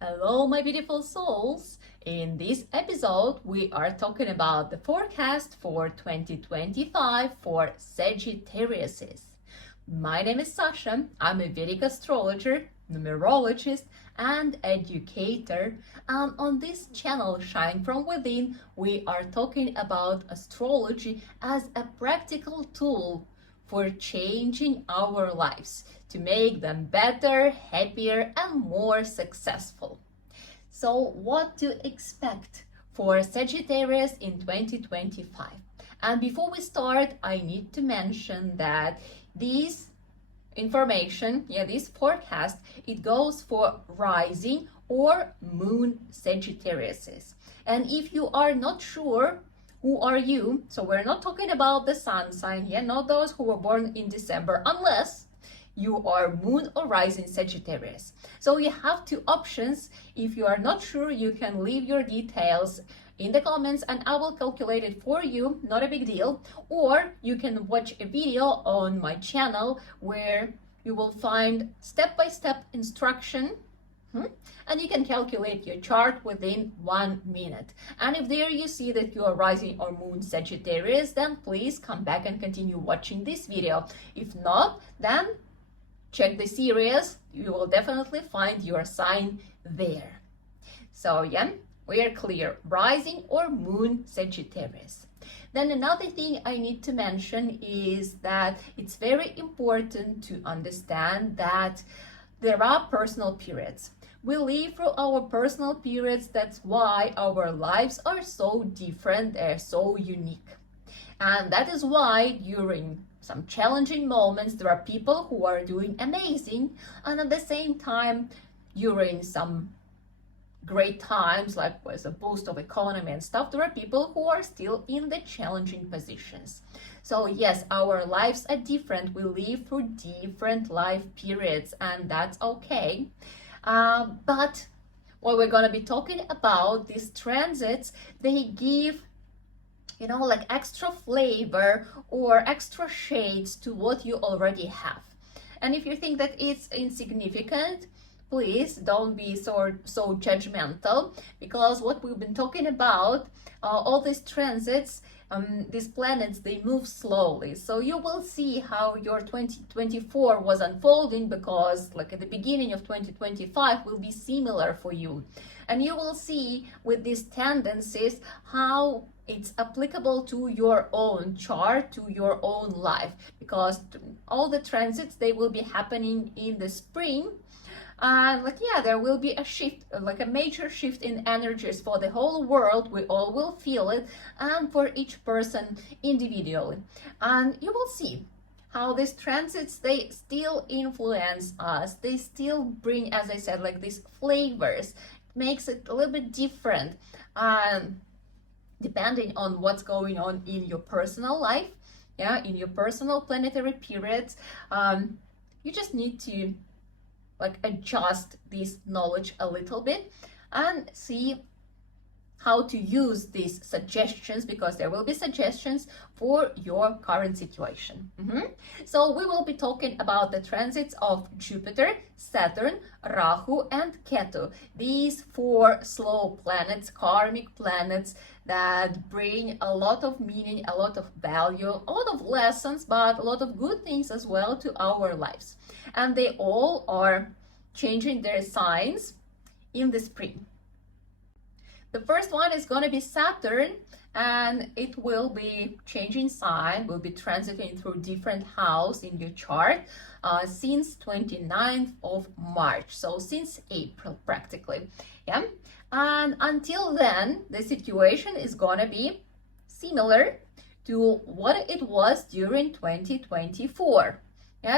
Hello, my beautiful souls. In this episode, we are talking about the forecast for 2025 for Sagittarius. My name is Sasha. I'm a Vedic astrologer, numerologist, and educator. And on this channel, Shine From Within, we are talking about astrology as a practical tool for changing our lives to make them better, happier, and more successful. So, what to expect for Sagittarius in 2025? And before we start, I need to mention that this information, this forecast, it goes for rising or moon Sagittarius. And if you are not sure who are you, so we're not talking about the sun sign here, not those who were born in December, unless you are moon or rising Sagittarius. So you have two options. If you are not sure, you can leave your details in the comments and I will calculate it for you, not a big deal. Or you can watch a video on my channel where you will find step-by-step instruction and you can calculate your chart within 1 minute. And if there you see that you are rising or moon Sagittarius, then please come back and continue watching this video. If not, then check the series. You will definitely find your sign there. So yeah, we are clear, rising or moon Sagittarius. Then another thing I need to mention is that it's very important to understand that there are personal periods. We live through our personal periods. That's why our lives are so different, they're so unique. And that is why during some challenging moments, there are people who are doing amazing, and at the same time, during some great times, like with a boost of economy and stuff, there are people who are still in the challenging positions. So yes, our lives are different. We live through different life periods, and that's okay. But what we're going to be talking about, these transits, they give like extra flavor or extra shades to what you already have. And if you think that it's insignificant, please don't be so judgmental, because what we've been talking about, all these transits, these planets, they move slowly. So you will see how your 2024 was unfolding, because like at the beginning of 2025 will be similar for you. And you will see with these tendencies how it's applicable to your own chart, to your own life, because all the transits, they will be happening in the spring. And there will be a shift, like a major shift in energies for the whole world. We all will feel it, and for each person individually. And you will see how these transits, they still influence us. They still bring, as I said, like these flavors. It makes it a little bit different, depending on what's going on in your personal life, in your personal planetary periods. You just need to adjust this knowledge a little bit and see how to use these suggestions, because there will be suggestions for your current situation. So we will be talking about the transits of Jupiter, Saturn, Rahu, and Ketu. These 4 slow planets, karmic planets, that bring a lot of meaning, a lot of value, a lot of lessons, but a lot of good things as well to our lives. And they all are changing their signs in the spring. The first one is going to be Saturn, and it will be changing sign, will be transiting through different house in your chart since 29th of March, so since April practically. And until then, the situation is going to be similar to what it was during 2024.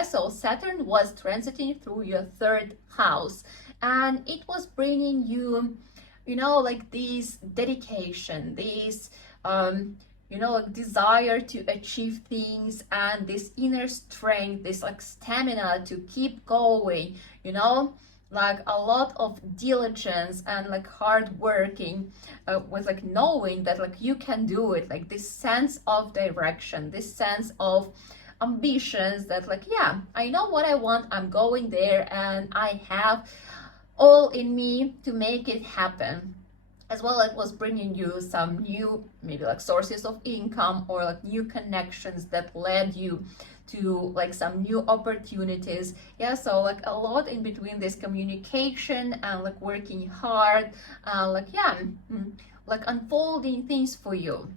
So Saturn was transiting through your 3rd house, and it was bringing you this dedication, this desire to achieve things, and this inner strength, this stamina to keep going, like a lot of diligence and hard working, with knowing that you can do it, this sense of direction, this sense of ambitions, that I know what I want, I'm going there, and I have all in me to make it happen. As well, it was bringing you some new, maybe like sources of income or like new connections that led you to like some new opportunities. Yeah, so like a lot in between this communication and like working hard, like unfolding things for you,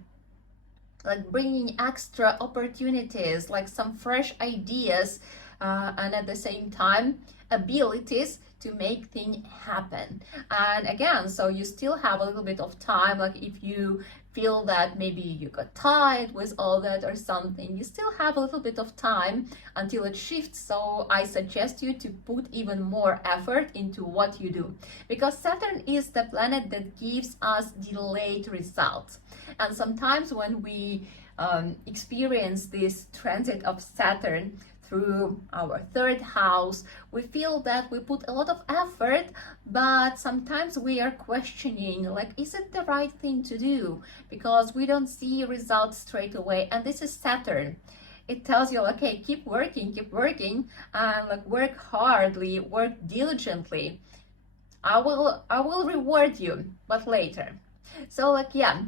like bringing extra opportunities, like some fresh ideas, and at the same time abilities to make things happen. And again, so you still have a little bit of time, like if you feel that maybe you got tired with all that or something, you still have a little bit of time until it shifts. So I suggest you to put even more effort into what you do, because Saturn is the planet that gives us delayed results. And sometimes when we experience this transit of Saturn through our third house, we feel that we put a lot of effort, but sometimes we are questioning, like, is it the right thing to do? Because we don't see results straight away. And this is Saturn. It tells you, okay, keep working, and like work hardly, work diligently. I will reward you, but later. So like, yeah,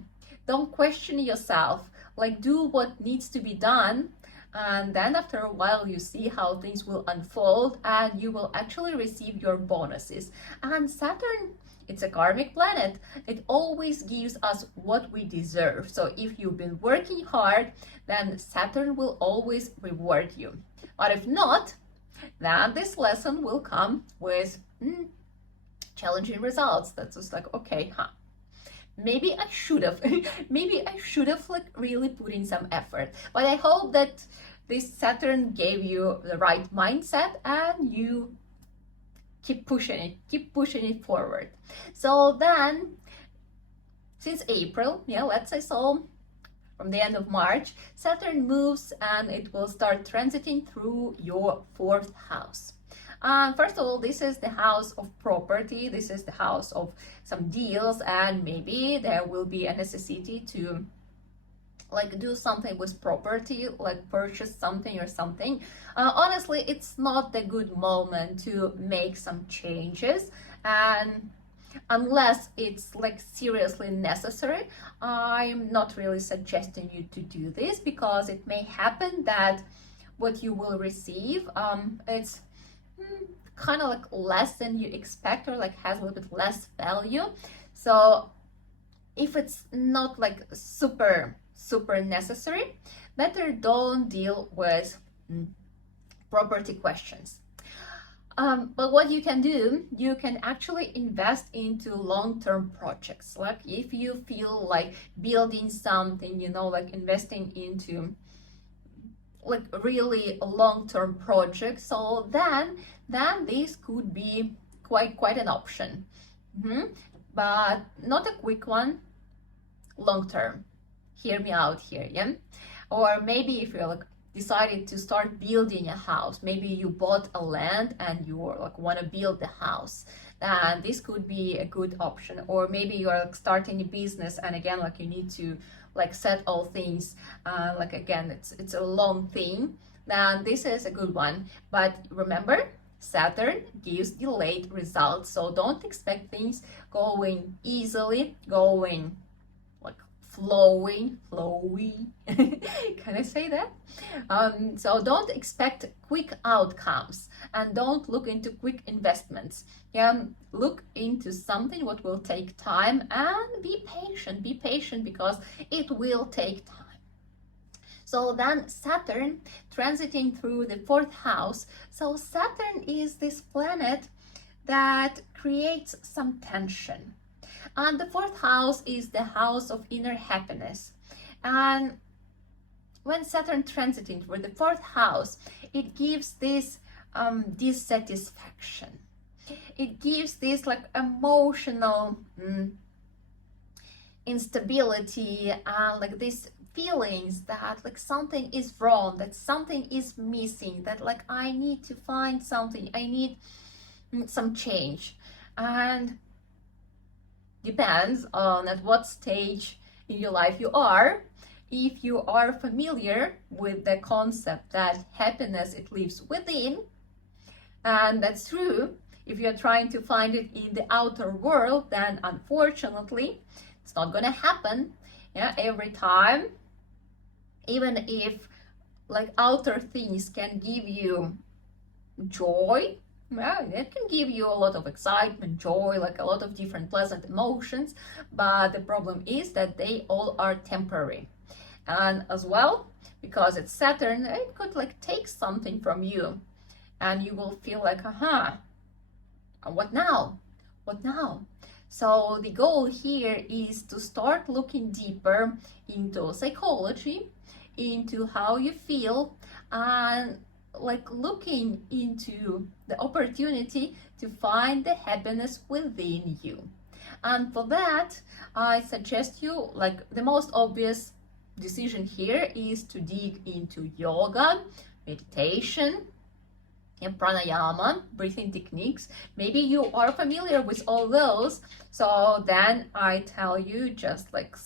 don't question yourself, like do what needs to be done. And then after a while, you see how things will unfold and you will actually receive your bonuses. And Saturn, it's a karmic planet. It always gives us what we deserve. So if you've been working hard, then Saturn will always reward you. But if not, then this lesson will come with challenging results. That's just like, okay, maybe I should have like really put in some effort. But I hope that this Saturn gave you the right mindset and you keep pushing it forward. So then, since April, yeah, let's say so, from the end of March, Saturn moves and it will start transiting through your fourth house. First of all, this is the house of property. This is the house of some deals, and maybe there will be a necessity to like do something with property, like purchase something or something. Honestly, it's not the good moment to make some changes, and unless it's like seriously necessary, I'm not really suggesting you to do this, because it may happen that what you will receive, it's kind of like less than you expect, or like has a little bit less value. So if it's not like super necessary, better don't deal with property questions. But what you can do, you can actually invest into long-term projects. Like if you feel like building something, you know, like investing into like really a long-term project, so then this could be quite an option. But not a quick one, long-term. Hear me out here, yeah? Or maybe if you're like decided to start building a house, maybe you bought a land and you like want to build the house, then this could be a good option. Or maybe you're like starting a business and again, like you need to like set all things, like again, it's a long thing, then this is a good one. But remember, Saturn gives delayed results, so don't expect things going easily, going like flowy. Can I say that? So don't expect quick outcomes and don't look into quick investments. Look into something what will take time, and be patient because it will take time. So then Saturn transiting through the fourth house. So Saturn is this planet that creates some tension. And the fourth house is the house of inner happiness. And when Saturn transiting through the fourth house, it gives this dissatisfaction. It gives this like emotional instability, and like these feelings that like something is wrong, that something is missing, that like I need to find something, I need some change. And depends on at what stage in your life you are. If you are familiar with the concept that happiness, it lives within, and that's true, If you're trying to find it in the outer world, then unfortunately it's not gonna happen. Yeah, every time, even if like outer things can give you joy, yeah, it can give you a lot of excitement, joy, like a lot of different pleasant emotions, but the problem is that they all are temporary. And as well, because it's Saturn, it could like take something from you, and you will feel like, what now? What now? So the goal here is to start looking deeper into psychology, into how you feel, and like looking into the opportunity to find the happiness within you. And for that, I suggest you, like the most obvious decision here is to dig into yoga, meditation, and pranayama, breathing techniques. Maybe you are familiar with all those, so then I tell you, just like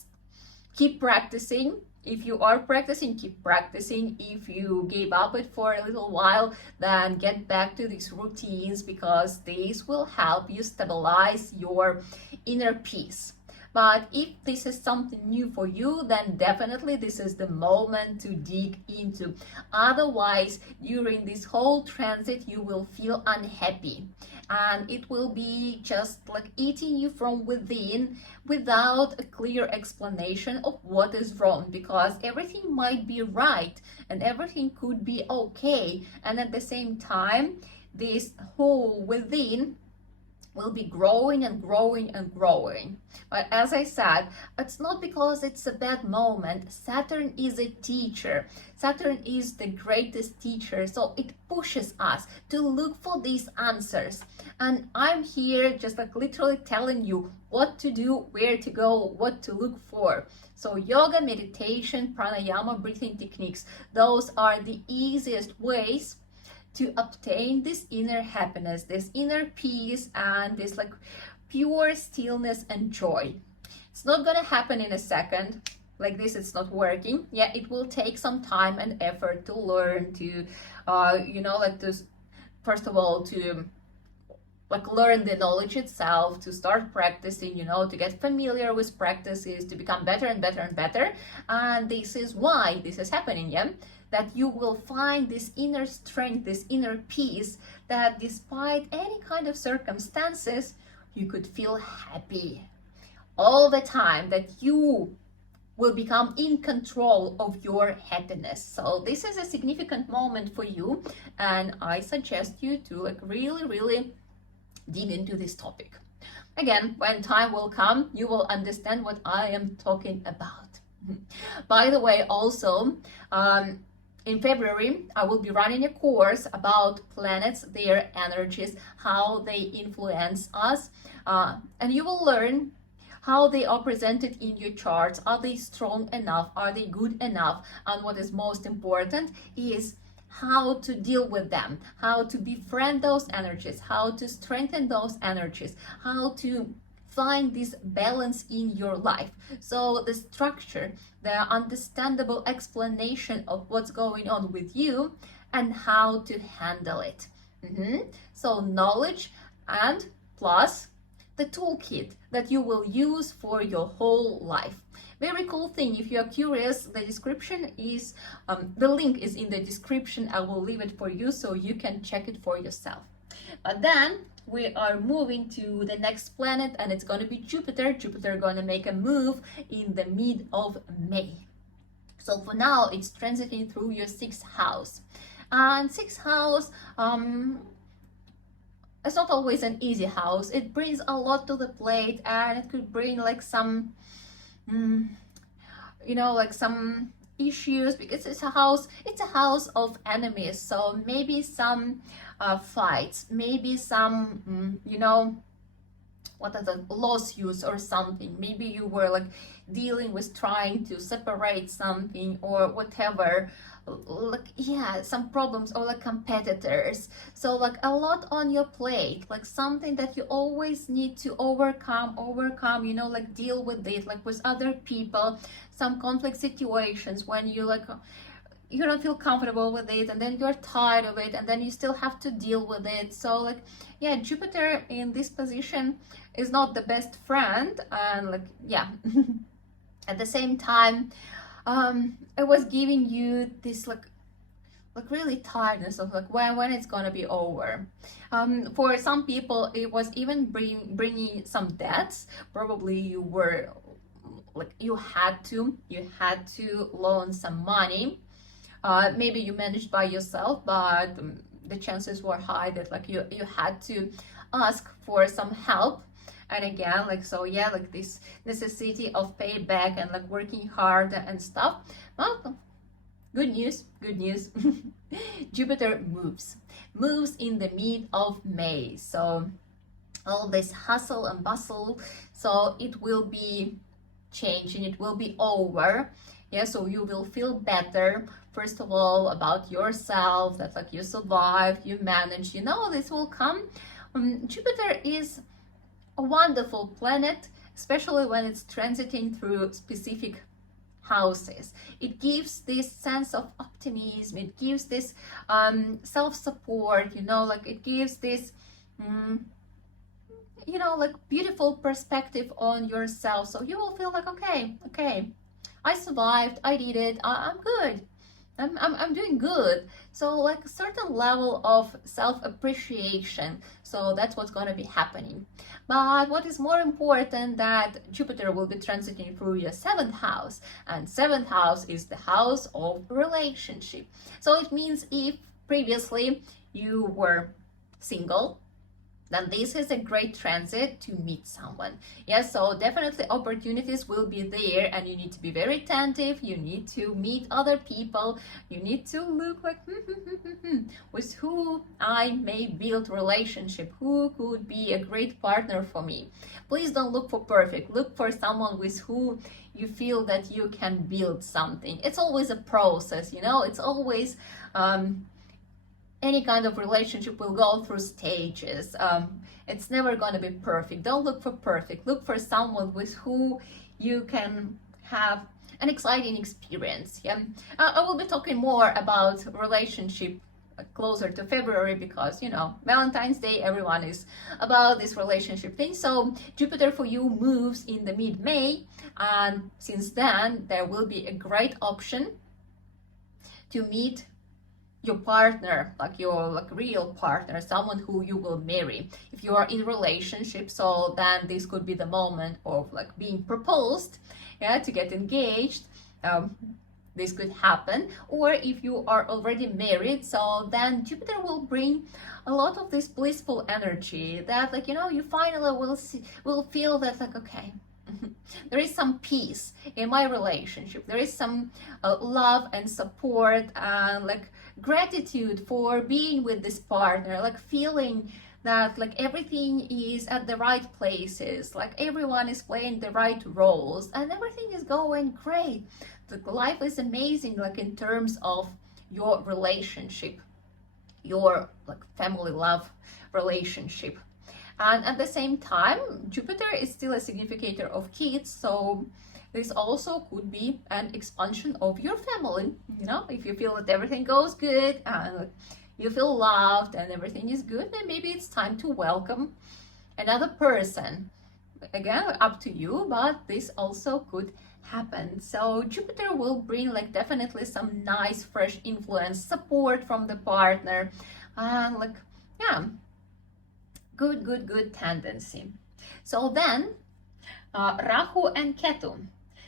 keep practicing. If you are practicing, keep practicing. If you gave up it for a little while, then get back to these routines, because these will help you stabilize your inner peace. But if this is something new for you, then definitely this is the moment to dig into. Otherwise, during this whole transit, you will feel unhappy, and it will be just like eating you from within without a clear explanation of what is wrong, because everything might be right and everything could be okay, and at the same time, this hole within will be growing and growing and growing. But as I said, it's not because it's a bad moment. Saturn is a teacher. Saturn is the greatest teacher, so it pushes us to look for these answers. And I'm here just like literally telling you what to do, where to go, what to look for. So yoga, meditation, pranayama, breathing techniques, those are the easiest ways to obtain this inner happiness, this inner peace, and this like pure stillness and joy. It's not gonna happen in a second. Like this, it's not working. Yeah, it will take some time and effort to learn to, like this, first of all, to like learn the knowledge itself, to start practicing, to get familiar with practices, to become better and better and better. And this is why this is happening, yeah? That you will find this inner strength, this inner peace, that despite any kind of circumstances, you could feel happy all the time, that you will become in control of your happiness. So this is a significant moment for you, and I suggest you to like really, really dig into this topic. Again, when time will come, you will understand what I am talking about. By the way, also, in February, I will be running a course about planets, their energies, how they influence us, and you will learn how they are presented in your charts. Are they strong enough? Are they good enough? And what is most important is how to deal with them, how to befriend those energies, how to strengthen those energies, how to find this balance in your life. So the structure, the understandable explanation of what's going on with you and how to handle it. So knowledge and plus the toolkit that you will use for your whole life. Very cool thing. If you are curious, the description is, the link is in the description. I will leave it for you so you can check it for yourself. But then we are moving to the next planet, and it's going to be Jupiter. Jupiter going to make a move in the mid of May. So for now, it's transiting through your 6th house. And 6th house, it's not always an easy house. It brings a lot to the plate, and it could bring like some, like some issues, because it's a house of enemies. So maybe some fights, maybe some, what are the lawsuits or something. Maybe you were like dealing with trying to separate something or whatever. Like, yeah, some problems, or like competitors. So like a lot on your plate, like something that you always need to overcome, like deal with it, like with other people, some conflict situations when you like you don't feel comfortable with it, and then you're tired of it, and then you still have to deal with it. So like, yeah, Jupiter in this position is not the best friend, and like, yeah. At the same time, it was giving you this like really tiredness of like when it's gonna be over. For some people, it was even bringing some debts. Probably you were like, you had to loan some money. Maybe you managed by yourself, but the chances were high that like you had to ask for some help. And again, like, so yeah, like this necessity of payback and like working hard and stuff. Well, good news. Jupiter moves in the mid of May. So all this hustle and bustle, so it will be changing, it will be over. Yeah, so you will feel better, first of all, about yourself, that like you survived, you managed, you know, this will come. Jupiter is a wonderful planet, especially when it's transiting through specific houses. It gives this sense of optimism, it gives this self-support, you know, like it gives this you know, like beautiful perspective on yourself. So you will feel like, okay, I survived, I did it, I'm good, I'm doing good. So like a certain level of self-appreciation. So that's what's going to be happening. But what is more important, that Jupiter will be transiting through your 7th house, and 7th house is the house of relationship. So it means if previously you were single, then this is a great transit to meet someone. Yes, so definitely opportunities will be there, and you need to be very attentive. You need to meet other people. You need to look like, with who I may build relationship, who could be a great partner for me. Please don't look for perfect. Look for someone with who you feel that you can build something. It's always a process, you know, it's always, any kind of relationship will go through stages. It's never going to be perfect. Don't look for perfect. Look for someone with who you can have an exciting experience. Yeah, I will be talking more about relationship closer to February, because, you know, Valentine's Day, everyone is about this relationship thing. So Jupiter for you moves in the mid-May, and since then there will be a great option to meet your partner, like your like real partner, someone who you will marry. If you are in relationship, so then this could be the moment of like being proposed, yeah, to get engaged. This could happen. Or if you are already married, so then Jupiter will bring a lot of this blissful energy that, like, you know, you finally will feel that like, okay, there is some peace in my relationship. There is some love and support and like gratitude for being with this partner, like feeling that like everything is at the right places, like everyone is playing the right roles and everything is going great. The life is amazing, like in terms of your relationship, your like family love relationship. And at the same time, Jupiter is still a significator of kids, so this also could be an expansion of your family. You know, if you feel that everything goes good and you feel loved and everything is good, then maybe it's time to welcome another person. Again, up to you, but this also could happen. So Jupiter will bring like definitely some nice fresh influence, support from the partner, and like, yeah, good tendency. So then Rahu and Ketu.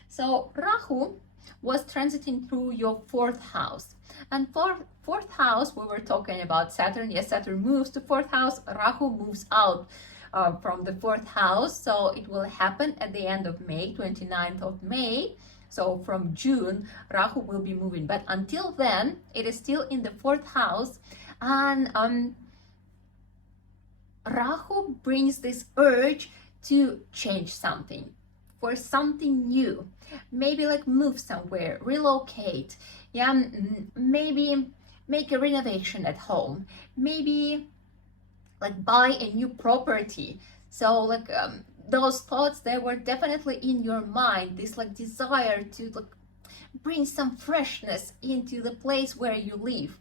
So Rahu was transiting through your 4th house, and for 4th house we were talking about Saturn. Yes, Saturn moves to 4th house, Rahu moves out from the 4th house, so it will happen at the end of May, 29th of May. So from June Rahu will be moving, but until then it is still in the 4th house. And Rahu brings this urge to change something, for something new, maybe like move somewhere, relocate, yeah, maybe make a renovation at home, maybe like buy a new property. So like those thoughts, they were definitely in your mind, this like desire to like bring some freshness into the place where you live,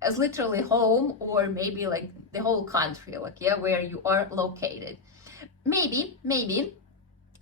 as literally home, or maybe like the whole country, like, yeah, where you are located. Maybe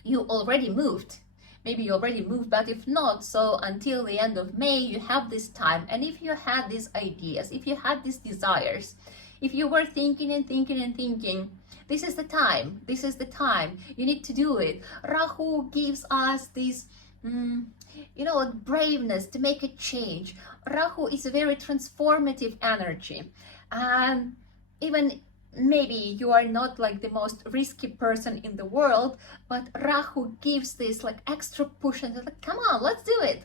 you already moved. Maybe you already moved, but if not, so until the end of May, you have this time. And if you had these ideas, if you had these desires, if you were thinking and thinking and thinking, this is the time, this is the time, you need to do it. Rahu gives us this, braveness to make a change. Rahu is a very transformative energy. And even maybe you are not like the most risky person in the world, but Rahu gives this like extra push and like, come on, let's do it,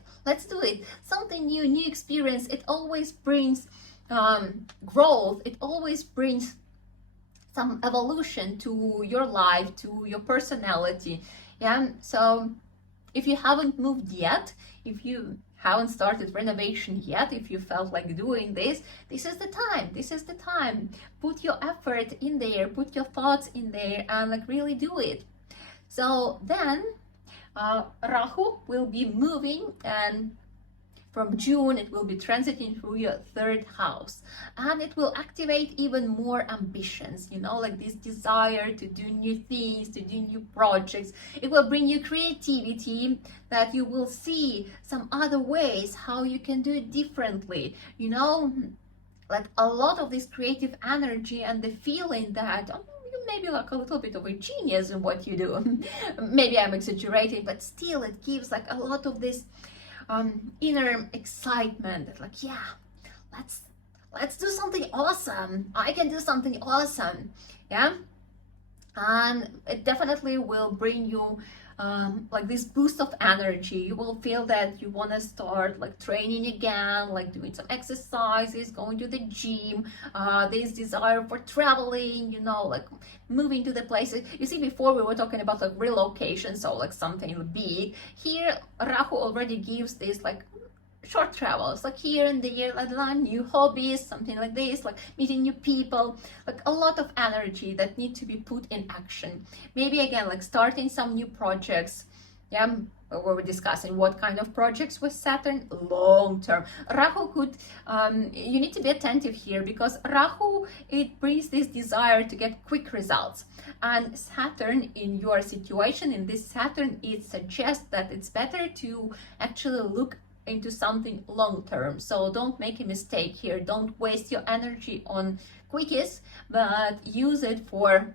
something new experience. It always brings growth, it always brings some evolution to your life, to your personality. Yeah, so if you haven't moved yet, if you haven't started renovation yet, if you felt like doing this, this is the time. Put your effort in there, put your thoughts in there, and like really do it. So then Rahu will be moving, and from June it will be transiting through your third house, and it will activate even more ambitions, like this desire to do new things, to do new projects. It will bring you creativity, that you will see some other ways how you can do it differently, like a lot of this creative energy and the feeling that you may be like a little bit of a genius in what you do. Maybe I'm exaggerating, but still it gives like a lot of this inner excitement that like, yeah, let's do something awesome. I can do something awesome. Yeah, and it definitely will bring you like this boost of energy. You will feel that you want to start like training again, like doing some exercises, going to the gym. This desire for traveling, like moving to the places. You see, before we were talking about like relocation, so like something big. Here Rahu already gives this like short travels, like here and there, like new hobbies, something like this, like meeting new people, like a lot of energy that need to be put in action. Maybe again, like starting some new projects. Yeah, we were discussing what kind of projects with Saturn long term. Rahu could, you need to be attentive here, because Rahu, it brings this desire to get quick results. And Saturn in your situation, in this Saturn, it suggests that it's better to actually look into something long term. So don't make a mistake here. Don't waste your energy on quickies, but use it for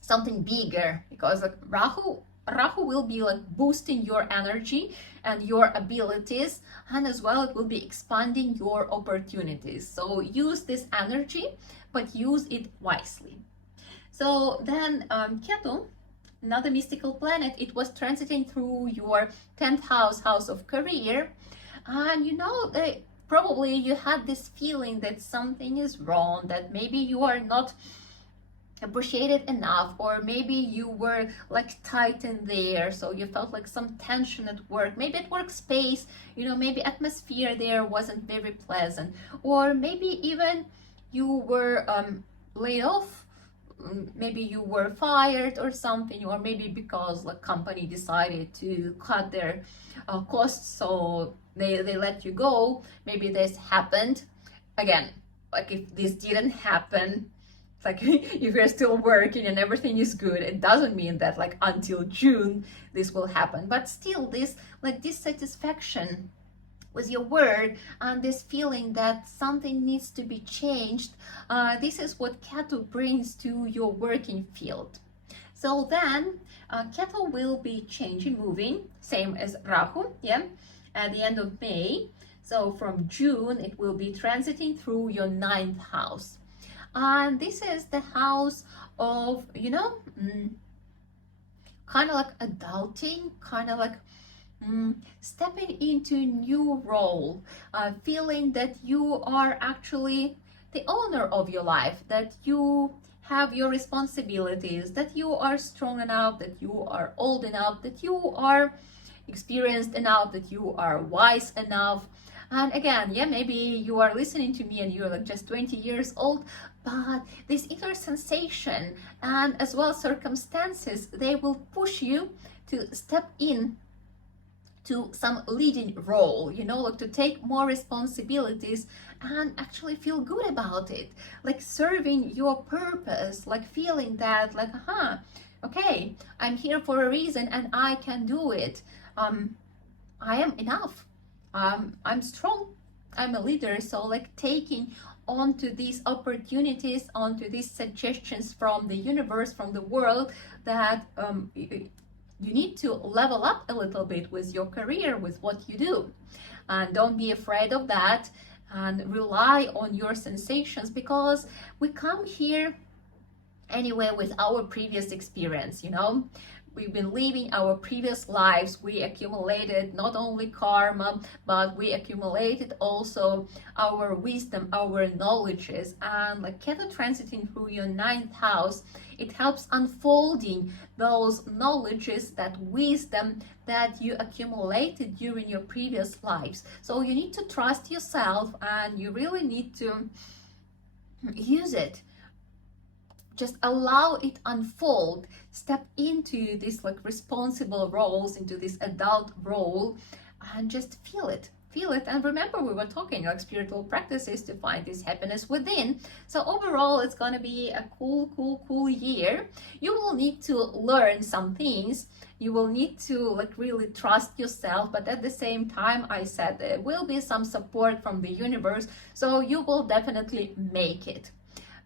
something bigger, because like Rahu will be like boosting your energy and your abilities, and as well it will be expanding your opportunities. So use this energy, but use it wisely. So then Ketu, another mystical planet, it was transiting through your 10th house of career. And probably you had this feeling that something is wrong, that maybe you are not appreciated enough, or maybe you were like tight in there, so you felt like some tension at work, maybe at workspace, maybe atmosphere there wasn't very pleasant, or maybe even you were laid off, maybe you were fired or something, or maybe because the company decided to cut their costs, so they let you go. Maybe this happened. Again, like if this didn't happen, it's like if you're still working and everything is good, it doesn't mean that like until June this will happen. But still, this like dissatisfaction with your word and this feeling that something needs to be changed, this is what Ketu brings to your working field. So then Ketu will be changing, moving, same as Rahu, yeah, at the end of May. So from June it will be transiting through your 9th house, and this is the house of kind of like adulting, kind of like stepping into a new role, feeling that you are actually the owner of your life, that you have your responsibilities, that you are strong enough, that you are old enough, that you are experienced enough, that you are wise enough. And again, yeah, maybe you are listening to me and you're like just 20 years old, but this inner sensation and as well circumstances, they will push you to step in to some leading role, you know, like to take more responsibilities and actually feel good about it, like serving your purpose, like feeling that, like, okay, I'm here for a reason and I can do it. I am enough. I'm strong. I'm a leader. So, like, taking onto these opportunities, onto these suggestions from the universe, from the world, that you need to level up a little bit with your career, with what you do. And don't be afraid of that, and rely on your sensations, because we come here anyway with our previous experience, you know. We've been living our previous lives. We accumulated not only karma, but we accumulated also our wisdom, our knowledges. And like Ketu transiting through your ninth house, it helps unfolding those knowledges, that wisdom that you accumulated during your previous lives. So you need to trust yourself, and you really need to use it. Just allow it unfold. Step into this like responsible roles, into this adult role, and just feel it. Feel it. And remember, we were talking like spiritual practices to find this happiness within. So overall, it's going to be a cool year. You will need to learn some things. You will need to like really trust yourself, but at the same time, I said there will be some support from the universe, so you will definitely make it.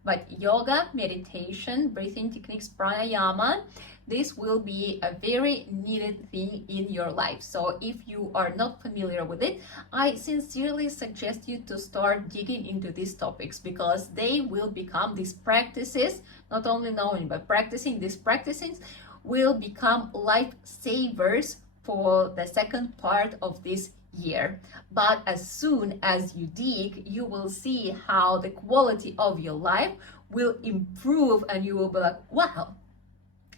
But yoga, meditation, breathing techniques, pranayama, this will be a very needed thing in your life. So if you are not familiar with it, I sincerely suggest you to start digging into these topics, because they will become these practices, not only knowing, but practicing these practices will become lifesavers for the second part of this year. But as soon as you dig, you will see how the quality of your life will improve, and you will be like, wow,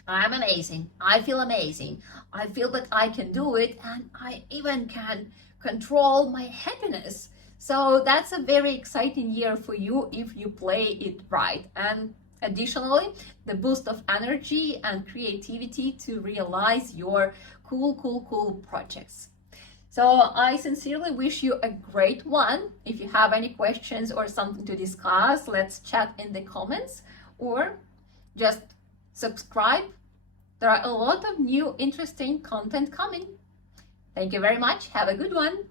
I'm amazing. I feel amazing. I feel that I can do it, and I even can control my happiness. So that's a very exciting year for you if you play it right. And additionally, the boost of energy and creativity to realize your cool projects. So I sincerely wish you a great one. If you have any questions or something to discuss, let's chat in the comments, or just subscribe. There are a lot of new interesting content coming. Thank you very much. Have a good one.